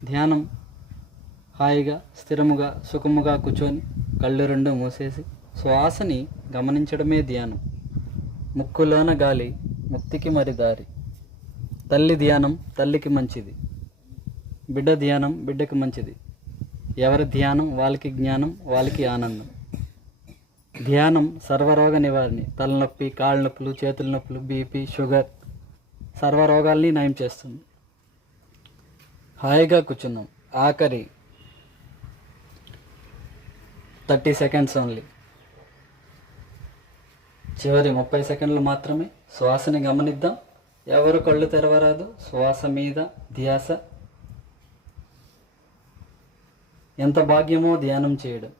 ధ్యానం హాయిగా స్థిరముగా సుఖముగా కూర్చొని కళ్ళు రెండు మూసేసి శ్వాసని గమనించడమే ధ్యానం. ముక్కులోన గాలి ముక్తికి మరి దారి. తల్లి ధ్యానం తల్లికి మంచిది, బిడ్డ ధ్యానం బిడ్డకి మంచిది. ఎవరి ధ్యానం వాళ్ళకి జ్ఞానం, వాళ్ళకి ఆనందం. ధ్యానం సర్వరోగ నివారణి. తలనొప్పి, కాళ్ళ నొప్పులు, చేతుల నొప్పులు, బీపీ, షుగర్ సర్వరోగాల్ని నయం చేస్తుంది. హాయిగా కూర్చున్నాం. ఆఖరి 30 సెకండ్స్ ఓన్లీ, చివరి 30 సెకండ్లు మాత్రమే శ్వాసని గమనిద్దాం. ఎవరు కళ్ళు తెరవరాదు. శ్వాస మీద ధ్యాస. ఎంత భాగ్యమో ధ్యానం చేయడం.